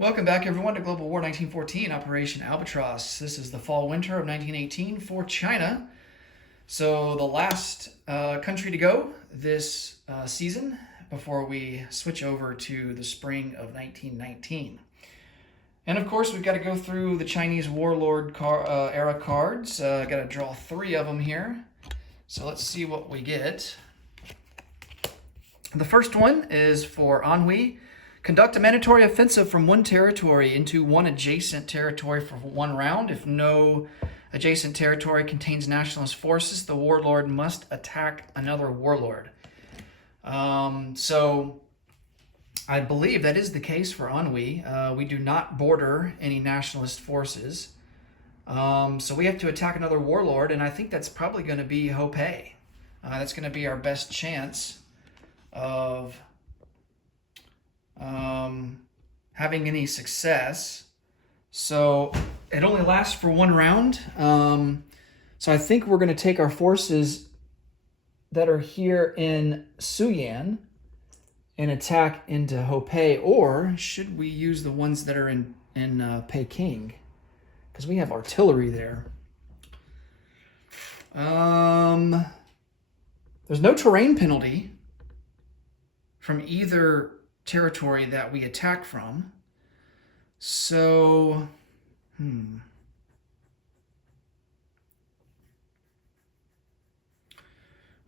Welcome back, everyone, to Global War 1914, Operation Albatross. This is the fall-winter of 1918 for China. So the last country to go this season before we switch over to the spring of 1919. And of course, we've got to go through the Chinese warlord era cards. Got to draw 3 of them here. So let's see what we get. The first one is for Anhui. Conduct a mandatory offensive from one territory into one adjacent territory for 1 round. If no adjacent territory contains nationalist forces, the warlord must attack another warlord. So I believe that is the case for Anhui. We do not border any nationalist forces. So we have to attack another warlord, and I think that's probably going to be Hopei. That's going to be our best chance of having any success. So it only lasts for 1 round. So I think we're going to take our forces that are here in Suyan and attack into Hopei, or should we use the ones that are in Peking? Because we have artillery there. There's no terrain penalty from either territory that we attack from. So, we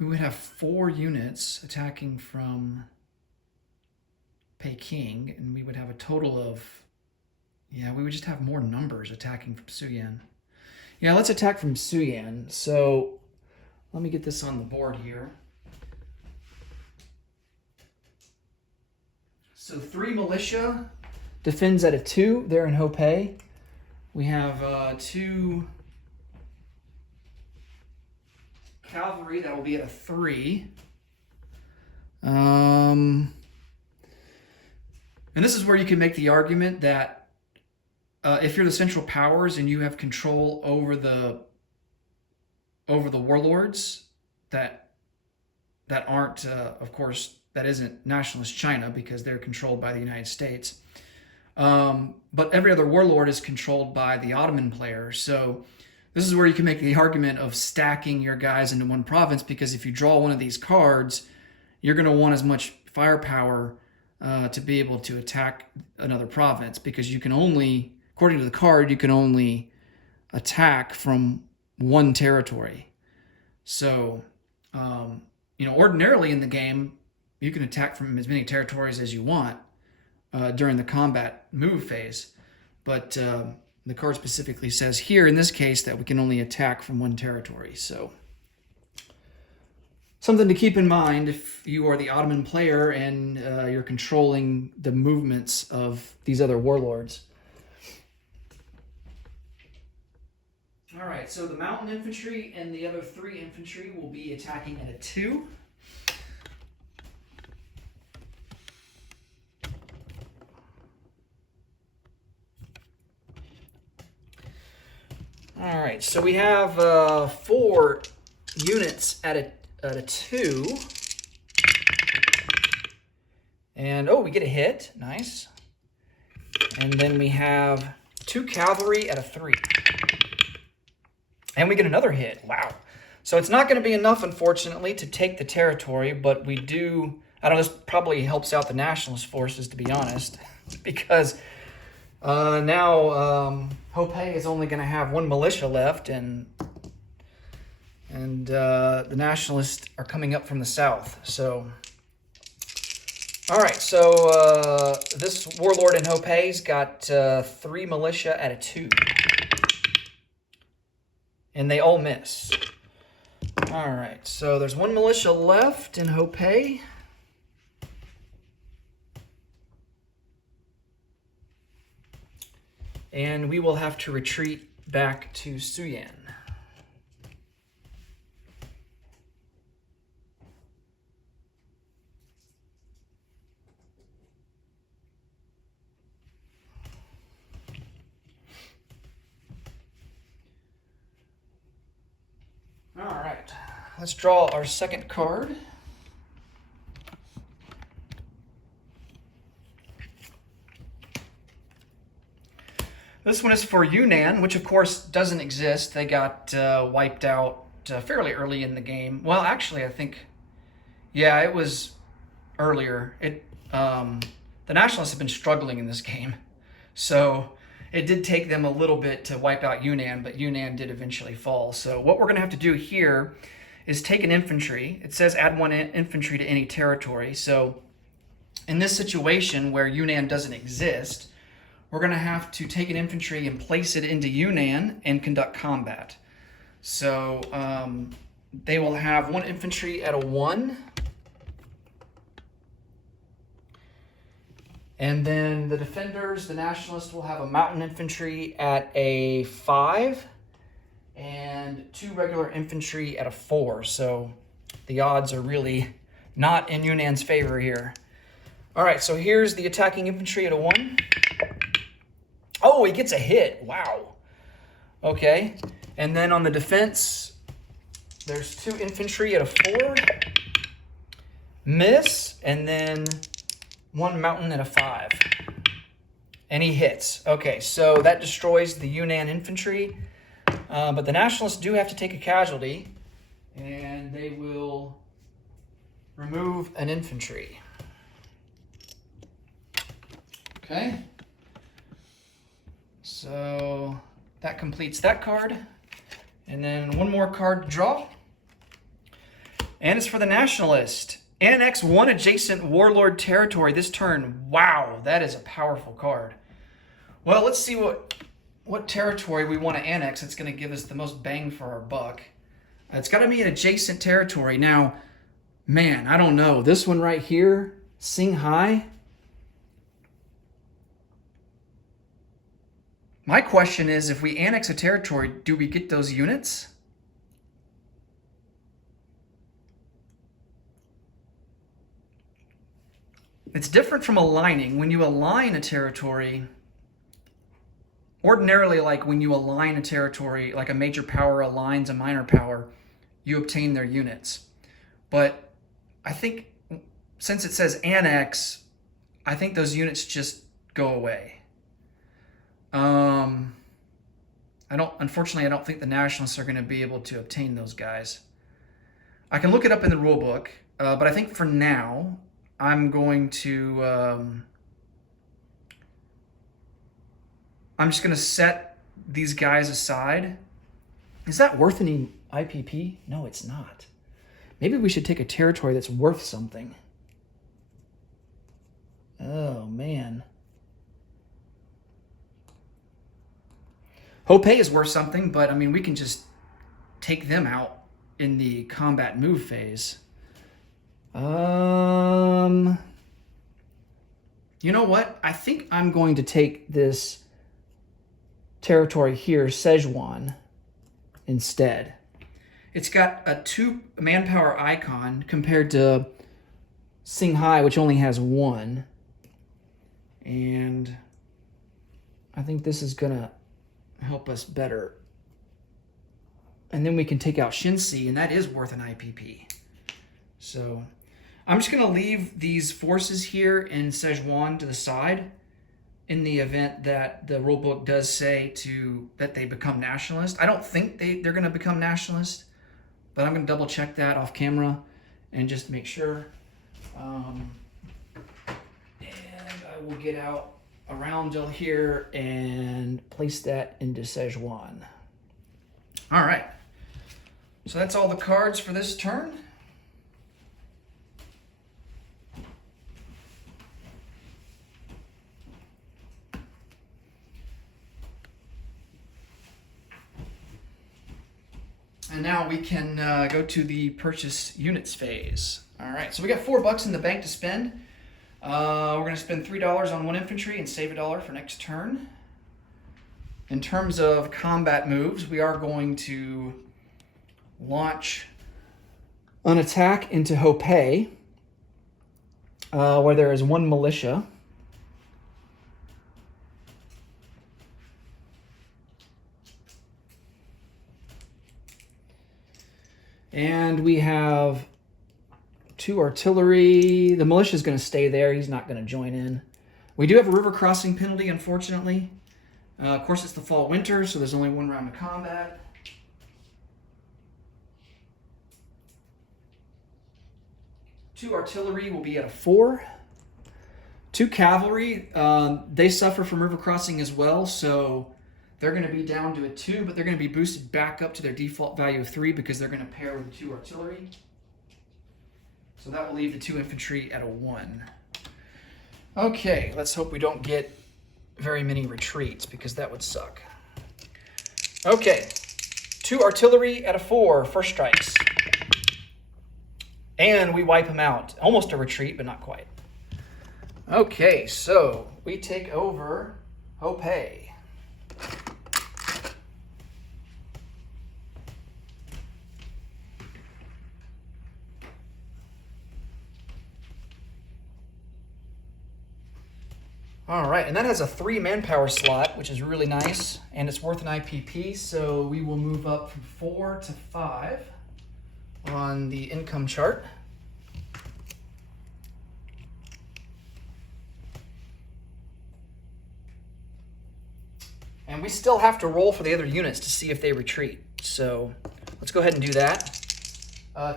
would have 4 units attacking from Peking, and we would have a total of, we would just have more numbers attacking from Suyan. Yeah, let's attack from Suyan. So, let me get this on the board here. So 3 militia defends at a 2 there in Hopei. We have 2 cavalry that will be at a 3. And this is where you can make the argument that if you're the Central Powers and you have control over the warlords that aren't, of course, that isn't nationalist China because they're controlled by the United States. But every other warlord is controlled by the Ottoman player. So this is where you can make the argument of stacking your guys into one province, because if you draw one of these cards, you're going to want as much firepower to be able to attack another province, because you can only, according to the card, you can only attack from one territory. So, ordinarily in the game, you can attack from as many territories as you want during the combat move phase. But the card specifically says here, in this case, that we can only attack from one territory. So something to keep in mind if you are the Ottoman player and you're controlling the movements of these other warlords. All right, so the mountain infantry and the other 3 infantry will be attacking at a 2. All right, so we have 4 units at a 2. And, we get a hit. Nice. And then we have 2 cavalry at a 3. And we get another hit. Wow. So it's not going to be enough, unfortunately, to take the territory, but we do... I don't know, this probably helps out the nationalist forces, to be honest, because now Hopei is only going to have 1 militia left, and the nationalists are coming up from the south. So, all right. So this warlord in Hopei's got 3 militia at a 2. And they all miss. All right, so there's 1 militia left in Hopei. And we will have to retreat back to Suyan. All right, let's draw our second card. This one is for Yunnan, which of course doesn't exist. They got wiped out fairly early in the game. Well, actually, I think, yeah, it was earlier. The Nationalists have been struggling in this game, so it did take them a little bit to wipe out Yunnan, but Yunnan did eventually fall. So what we're going to have to do here is take an infantry. It says add one infantry to any territory. So in this situation where Yunnan doesn't exist, we're going to have to take an infantry and place it into Yunnan and conduct combat. So they will have one infantry at a 1. And then the defenders, the Nationalists, will have a mountain infantry at a 5 and 2 regular infantry at a 4. So the odds are really not in Yunnan's favor here. All right, so here's the attacking infantry at a 1. Oh, he gets a hit. Wow. Okay. And then on the defense, there's 2 infantry at a 4. Miss. And then 1 mountain at a 5. And he hits. Okay, so that destroys the Yunnan infantry. But the Nationalists do have to take a casualty. And they will remove an infantry. Okay. So that completes that card. And then one more card to draw. And it's for the Nationalist. Annex 1 adjacent warlord territory this turn. Wow, that is a powerful card. Well, let's see what territory we want to annex. It's going to give us the most bang for our buck. It's got to be an adjacent territory. Now, man, I don't know. This one right here, Singhai. My question is, if we annex a territory, do we get those units? It's different from aligning. When you align a territory, ordinarily, like when you align a territory, like a major power aligns a minor power, you obtain their units. But I think since it says annex, I think those units just go away. Unfortunately, I don't think the Nationalists are going to be able to obtain those guys. I can look it up in the rule book, but I think for now, I'm going to, I'm just going to set these guys aside. Is that worth any IPP? No, it's not. Maybe we should take a territory that's worth something. Oh, man. Hopei is worth something, but I mean, we can just take them out in the combat move phase. You know what? I think I'm going to take this territory here, Szechuan, instead. It's got a 2 manpower icon compared to Singhai, which only has 1. And I think this is going to help us better. And then we can take out Shinsi, and that is worth an IPP. So I'm just going to leave these forces here in Szechuan to the side in the event that the rulebook does say that they become nationalist. I don't think they're going to become nationalist, but I'm going to double check that off camera and just make sure. And I will get out a roundel here and place that into Szechuan. All right. So that's all the cards for this turn. And now we can go to the purchase units phase. All right, so we got $4 in the bank to spend. We're going to spend $3 on 1 infantry and save $1 for next turn. In terms of combat moves, we are going to launch an attack into Hopei, where there is 1 militia. And we have 2 artillery. The militia is going to stay there. He's not going to join in. We do have a river crossing penalty, unfortunately. Of course, it's the fall-winter, so there's only one round of combat. Two artillery will be at a 4. Two cavalry, they suffer from river crossing as well, so they're going to be down to a 2, but they're going to be boosted back up to their default value of 3 because they're going to pair with 2 artillery. So that will leave the 2 infantry at a 1. Okay, let's hope we don't get very many retreats because that would suck. Okay, 2 artillery at a 4, first strikes. And we wipe them out. Almost a retreat, but not quite. Okay, so we take over Hopei. All right, and that has a 3 manpower slot, which is really nice, and it's worth an IPP, so we will move up from 4 to 5 on the income chart. And we still have to roll for the other units to see if they retreat. So let's go ahead and do that.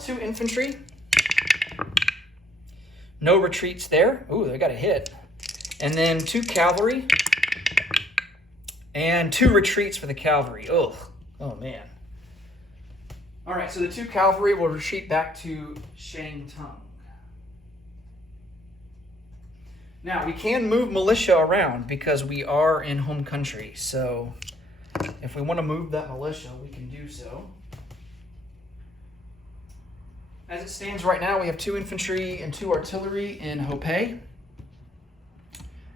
2 infantry. No retreats there. Ooh, they got a hit. And then 2 cavalry. And 2 retreats for the cavalry. Ugh. Oh, man. All right, so the 2 cavalry will retreat back to Shangtung. Now, we can move militia around because we are in home country. So if we want to move that militia, we can do so. As it stands right now, we have 2 infantry and 2 artillery in Hopei.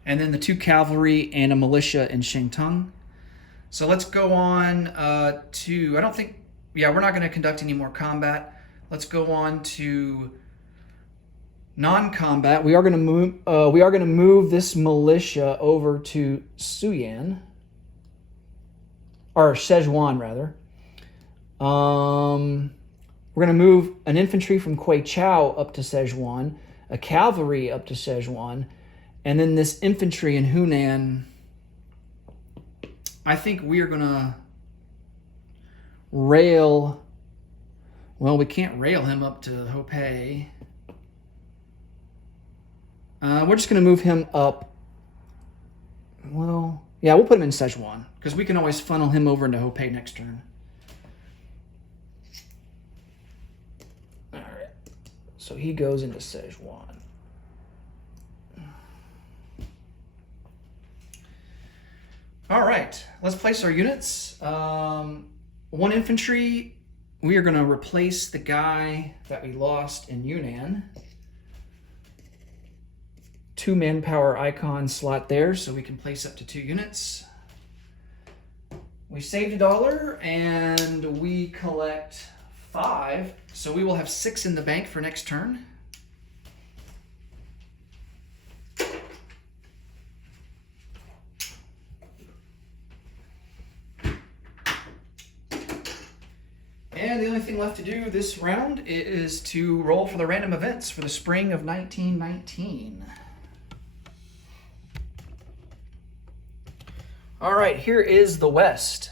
And then the 2 cavalry and a militia in Shangtung. So let's go on to, we're not going to conduct any more combat. Let's go on to non-combat. We are going to move this militia over to Suyan, or Szechuan rather. We're going to move an infantry from Kweichow up to Szechuan, a cavalry up to Szechuan, and then this infantry in Hunan. I think we are going to rail. Well, we can't rail him up to Hopei. We're just going to move him up. Well, yeah, we'll put him in Szechuan because we can always funnel him over into Hopei next turn. All right. So he goes into Szechuan. All right. Let's place our units. 1 infantry. We are going to replace the guy that we lost in Yunnan. 2 manpower icon slot there, so we can place up to 2 units. We saved $1 and we collect 5, so we will have 6 in the bank for next turn. And the only thing left to do this round is to roll for the random events for the spring of 1919. All right, here is the West.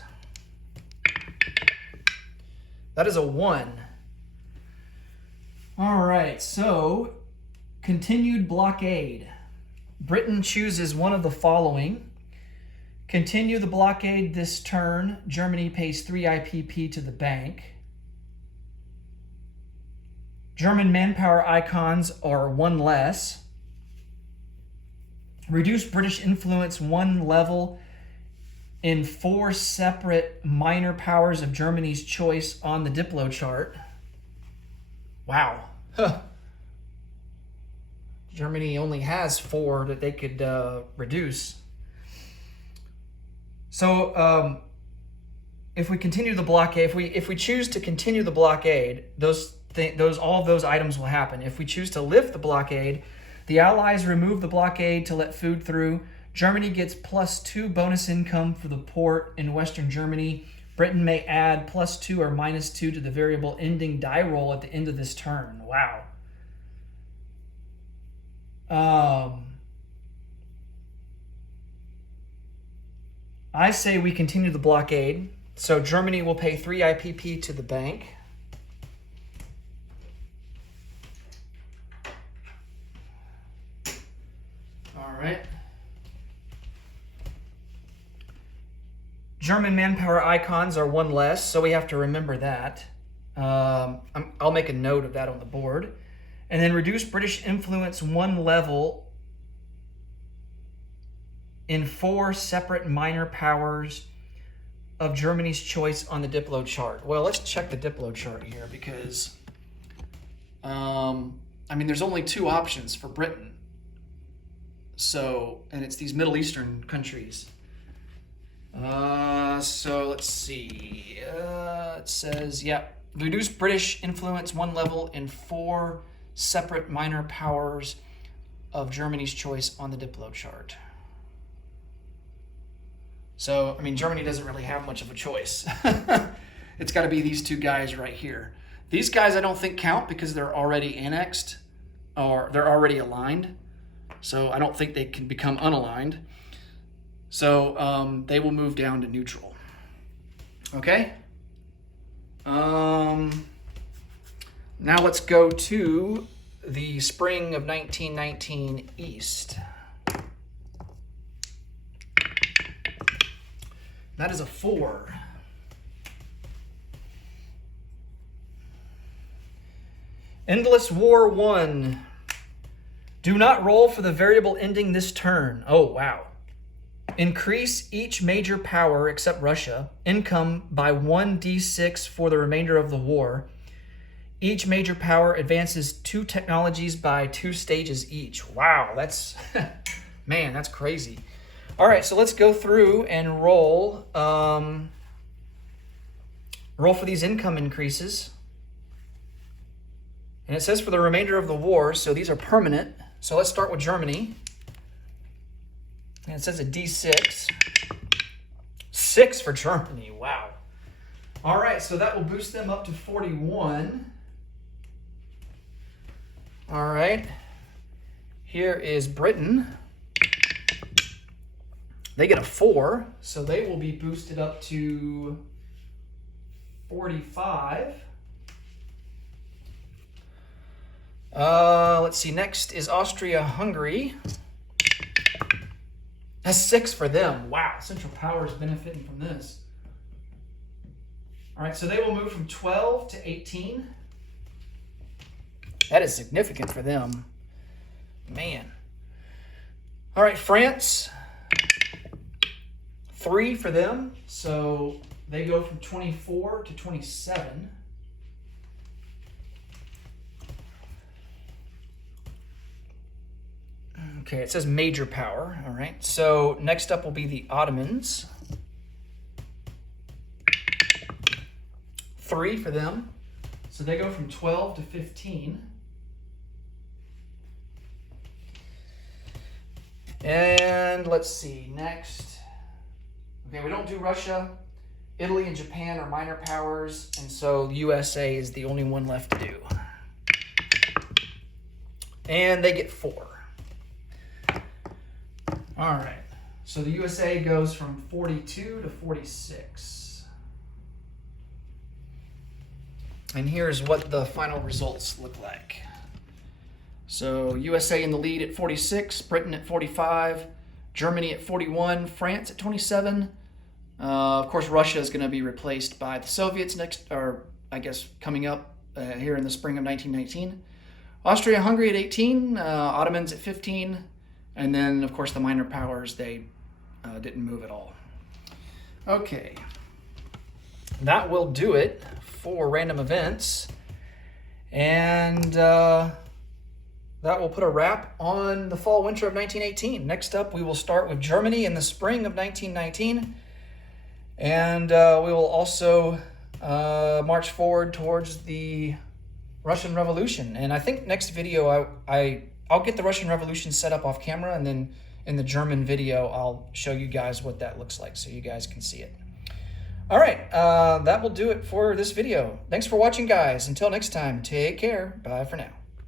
That is a 1. All right, so continued blockade. Britain chooses one of the following. Continue the blockade this turn. Germany pays 3 IPP to the bank. German manpower icons are 1 less. Reduce British influence 1 level in 4 separate minor powers of Germany's choice on the Diplo chart. Wow. Huh. Germany only has 4 that they could reduce. So if we continue the blockade, if we choose to continue the blockade, all of those items will happen. If we choose to lift the blockade, the Allies remove the blockade to let food through. Germany gets +2 bonus income for the port in Western Germany. Britain may add +2 or -2 to the variable ending die roll at the end of this turn. Wow. I say we continue the blockade. So Germany will pay 3 IPP to the bank. All right. German manpower icons are 1 less, so we have to remember that. I'll make a note of that on the board. And then reduce British influence 1 level in 4 separate minor powers of Germany's choice on the Diplo chart. Well, let's check the Diplo chart here because, I mean, there's only 2 options for Britain. So, and it's these Middle Eastern countries. So let's see. It says, yeah, reduce British influence 1 level in 4 separate minor powers of Germany's choice on the Diplo chart. So, I mean, Germany doesn't really have much of a choice. It's got to be these 2 guys right here. These guys I don't think count because they're already annexed or they're already aligned. So I don't think they can become unaligned. So they will move down to neutral. Okay? Now let's go to the spring of 1919 East. That is a 4. Endless War 1. Do not roll for the variable ending this turn. Oh, wow. Increase each major power, except Russia, income by 1d6 for the remainder of the war. Each major power advances 2 technologies by 2 stages each. Wow, that's, man, that's crazy. All right, so let's go through and roll. Roll for these income increases. And it says for the remainder of the war, so these are permanent. So let's start with Germany. And it says a D6. 6 for Germany, wow. All right, so that will boost them up to 41. All right, here is Britain. They get a 4, so they will be boosted up to 45. Let's see, next is Austria-Hungary. That's 6 for them. Wow, Central Power is benefiting from this. All right, so they will move from 12 to 18. That is significant for them. Man. All right, France. 3 for them, so they go from 24 to 27. Okay, it says major power. All right, so next up will be the Ottomans. 3 for them, so they go from 12 to 15. And let's see, next. Okay, we don't do Russia. Italy and Japan are minor powers, and so the USA is the only one left to do. And they get 4. All right, so the USA goes from 42 to 46. And here's what the final results look like. So USA in the lead at 46, Britain at 45, Germany at 41, France at 27. Of course, Russia is going to be replaced by the Soviets next, or I guess coming up here in the spring of 1919. Austria-Hungary at 18, Ottomans at 15, and then, of course, the minor powers, they didn't move at all. Okay, that will do it for random events, and that will put a wrap on the fall-winter of 1918. Next up, we will start with Germany in the spring of 1919, and we will also march forward towards the Russian Revolution. And I think next video, I'll get the Russian Revolution set up off camera, and then in the German video, I'll show you guys what that looks like so you guys can see it. All right, that will do it for this video. Thanks for watching, guys. Until next time, take care. Bye for now.